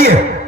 आइए।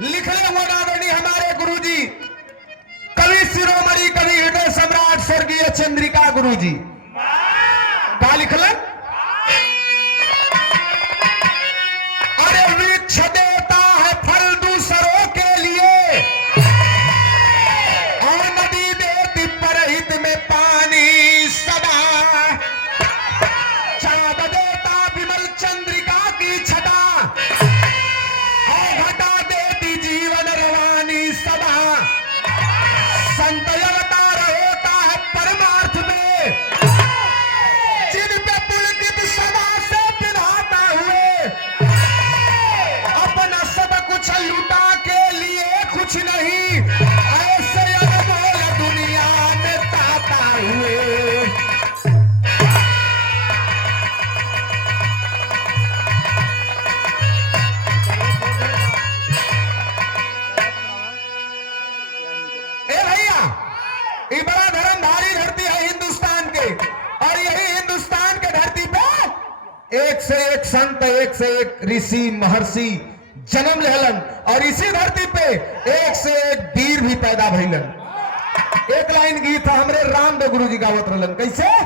लिखले हुए नागरणी हमारे गुरुजी कवि शिरोमणि कवि हृदय सम्राट स्वर्गीय चंद्रिका गुरुजी का लिखलन। अरे वृक्ष देता है फल दूसरों के लिए और नदी देती परहित में पानी सदा, चाँद देता विमल चंद्रिका की छटा और घटा देती जीवन रवानी सदा, संत अवतार होता है परमार्थ में जिन पे पुलकित सदा से पिलाता हुए अपना सब कुछ लुटा के लिए कुछ नहीं ऐसे अनमोल दुनिया में ताता हुए। ये बड़ा धर्मधारी धरती है हिंदुस्तान के, और यही हिंदुस्तान के धरती पे एक से एक संत एक से एक ऋषि महर्षि जन्म लेहलन, और इसी धरती पे एक से एक वीर भी पैदा भइलन। एक लाइन गीत था हमरे रामदेव गुरु जी गावत रहलन, कैसे?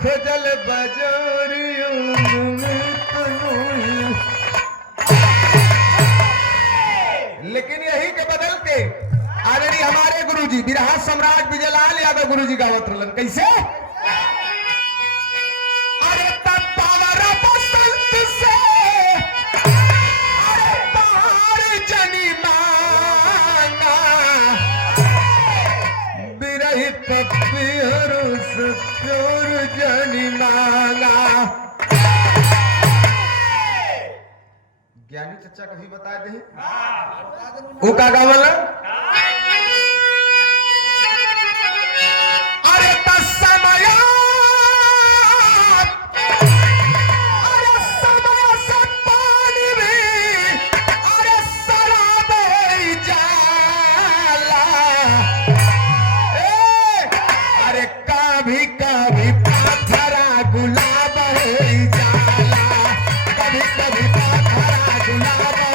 खोजल बजोरियों में, लेकिन यही के बदल के आदरणीय हमारे गुरुजी बिरहा सम्राट विजयलाल यादव गुरुजी गावत रहलन, कैसे? अरे तत्पावर बसंत से अरे बाहर जनी मांगा बिरही पपियर प्योर जनी मांगा। ज्ञानी चचा कभी बता दे वो का गावला। अरे तस्मय अरे समय से पानी में अरे शराब जाला, अरे कभी कभी पाथरा गुलाब हो जाला, कभी कभी पाथरा गुलाब हो।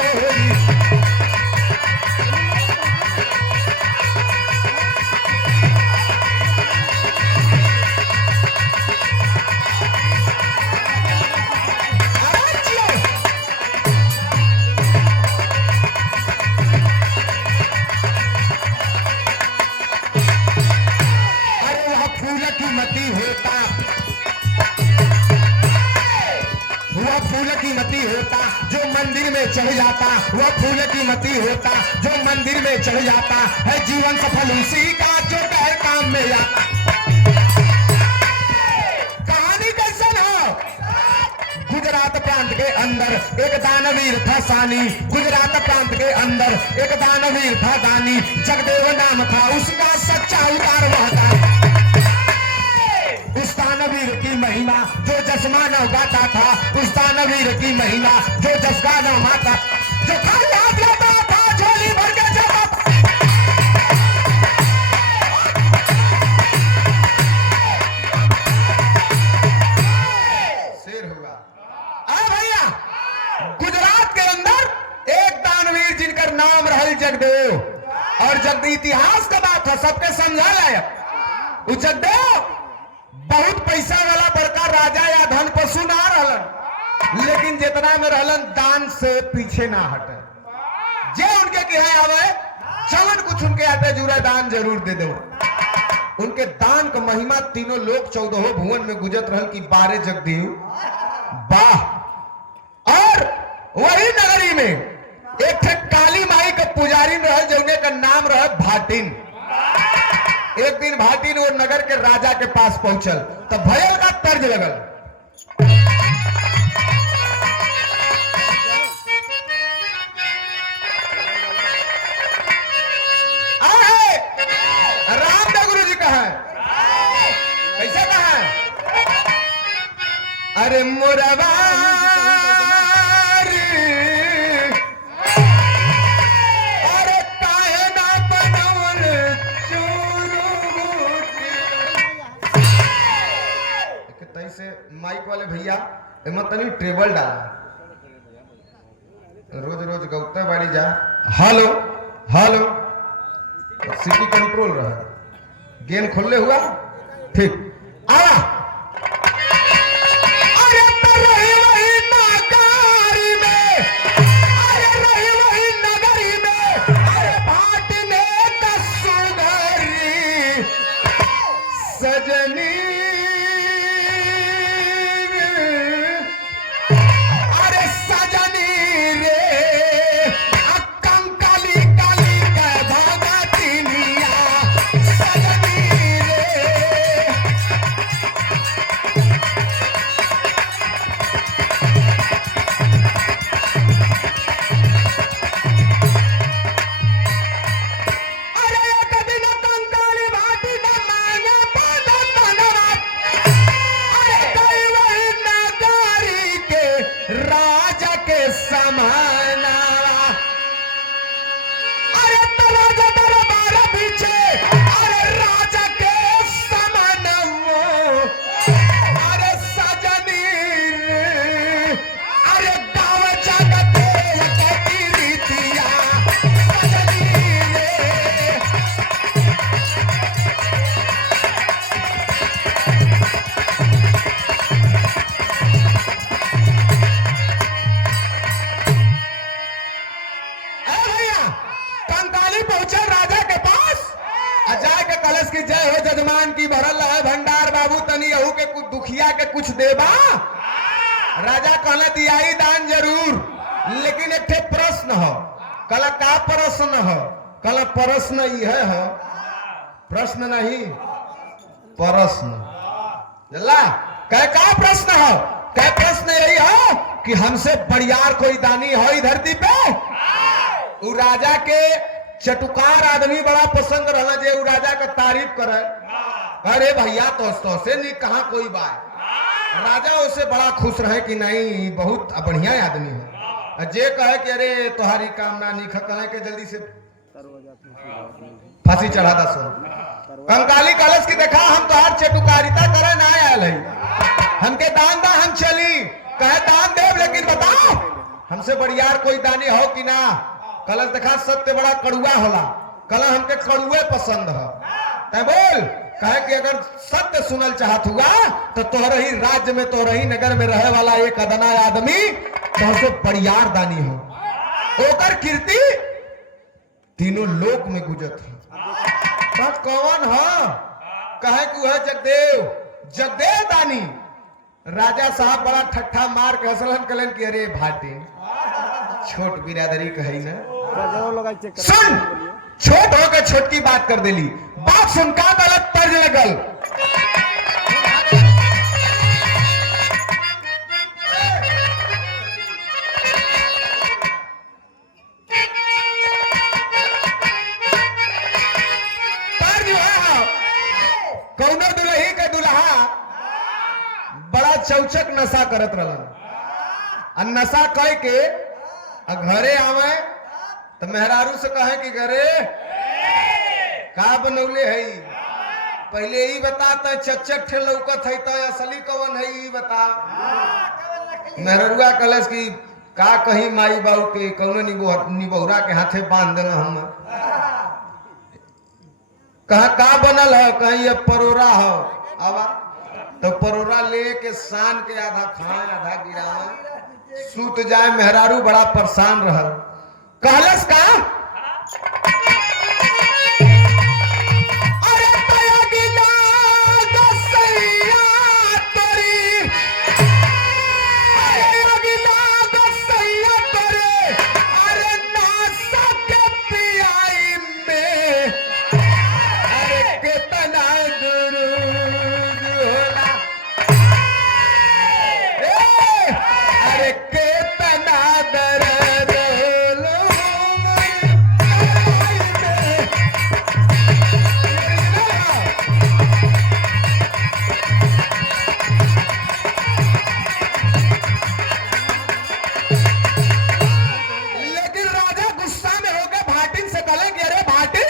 फूल की मती होता जो मंदिर में चढ़ जाता, वह फूल की मती होता जो मंदिर में चढ़ जाता है, जीवन सफल उसी का जो कहे काम में आता। कहानी कैसे हो? गुजरात प्रांत के अंदर एक दानवीर था सानी, गुजरात प्रांत के अंदर एक दानवीर था दानी, जगदेव नाम था उसका सच्चा उतार वह उस दानवीर की महिमा जो जसमाना गाता था, उस दानवीर की महिमा जो जसगाना माता जो था याद लाता था झोली भर के जाता था। शेर हुआ। भैया गुजरात के अंदर एक दानवीर जिनका नाम रहल जगदेव, और जब इतिहास का बात था सबके समझा लायक जगदेव बहुत पैसा वाला बड़का राजा या धन पशु ना रहलन, लेकिन जितना में रहलन दान से पीछे ना हटे। जे उनके कहे आवे चवन कुछ उनके आते जुड़ा दान जरूर दे दो। उनके दान का महिमा तीनों लोग 14 भुवन में गुजर रहल की बारे जगदेव वाह। और वही नगरी में एक थे काली माई का पुजारी रहल जौने का नाम रह भाटिन। एक दिन भाटिन वो नगर के राजा के पास पहुंचल तब भयल का तर्ज लगल। रामदेव गुरु जी का है, कैसे का है? अरे मुरवा माइक वाले भैया एमत तनी ट्रेबल डाला, रोज रोज गौते बाड़ी जा। हेलो हेलो सिटी कंट्रोल रहा, गेन खोलने हुआ ठीक आया। अरे रही वही नगारी में, अरे रही वही नगरी में, अरे भाटने का सुगरी सजनी। जजमान की भरल है भंडार बाबू तनी यहू के कुछ दुखिया के कुछ देबा। राजा कहले दियाई दान जरूर, लेकिन एक ठे प्रश्न हो। कल का प्रश्न हो? कल प्रश्न यह है, प्रश्न नहीं प्रश्न जल्ला कह का प्रश्न हो? कह प्रश्न यही हो कि हमसे बड़ियार कोई दानी हो इस धरती पे? उ राजा के चटुकार आदमी बड़ा पसंद रहना जे उ राजा का तारीफ करे। अरे भैया तो से नहीं कहा कोई बात, राजा उससे बड़ा खुश रहे कि नहीं बहुत बढ़िया आदमी है। जे कहे कि अरे तुम्हारी कामना नहीं कहे के जल्दी से फांसी चढ़ा दा। सुन कंकाली कलश की देखा हम तोहार चटुकारिता करे ना आयल है, हमके दान दा हम चली कहे दान देव, लेकिन बताओ हमसे बड़ियार कोई दानी हो कि ना? कलश देखा सत्य बड़ा कड़ुआ होला, कलश हमके कड़ुए पसंद है। बोल कहे कि अगर सत्य सुनल चाहत हुआ तो तोहरे ही राज्य में तोहरे ही नगर में रहे वाला एक अदना आदमी तुमसे बड़ियार दानी हो, ओकर कीर्ति तीनों लोक में गुजत है। कौन हो? कहे कि वह जगदेव, जगदेव दानी। राजा साहब बड़ा ठट्ठा मार के हंसलन कलन कि अरे भाटी छोट बिरादरी कही ना, सुन छोट होकर छोट की बात कर देली। बात सुन का गलत तर्ज लगल। तर्ज कौनो दुल्ही के दुल्हा बड़ा चौचक नशा करत रहलन। नशा कह के घरे आवे तो मेहरारू से कहे कि घरे का बनौले है, पहले ही बता चच्चट ठे लौकत है तो असली कौन है ही बता। मेहरुआ कलश की का कहीं माई बाबू के कौन निबहुरा के हाथे बांध देना हम। कहा का बनल है, कहीं ये परोरा हो। अब तो परोरा ले के सान के आधा खाए आधा गिरावे, सूत जाए मेहरारू बड़ा परेशान रहल। कहलस का अरे तया गिला गसैया तोरी, अरे अगिला गसैया तोरे, अरे नासा के पियाई में, अरे कितना दुरूद होला, अरे कितना दर्द होला लेकिन राजा गुस्सा में होकर भाटिन से कहले कि अरे भाटिन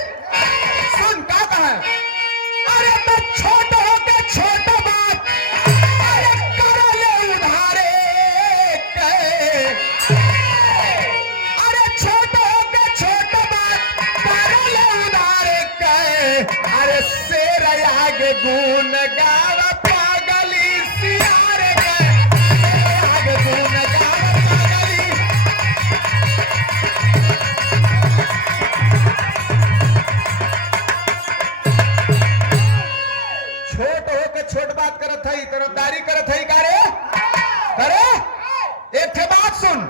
सुन का कहा, अरे तो छोट होके छोट बात, अरे कर ले उधारे के, अरे छोट होके छोट बात कर ले उधारे के, अरे शेर आगे गुन गावा पागली सियार के, शेर आगे गुन गावा पागली। छोट हो के छोट बात करत है, तरफदारी करत है का रे? अरे एक ठे बात सुन,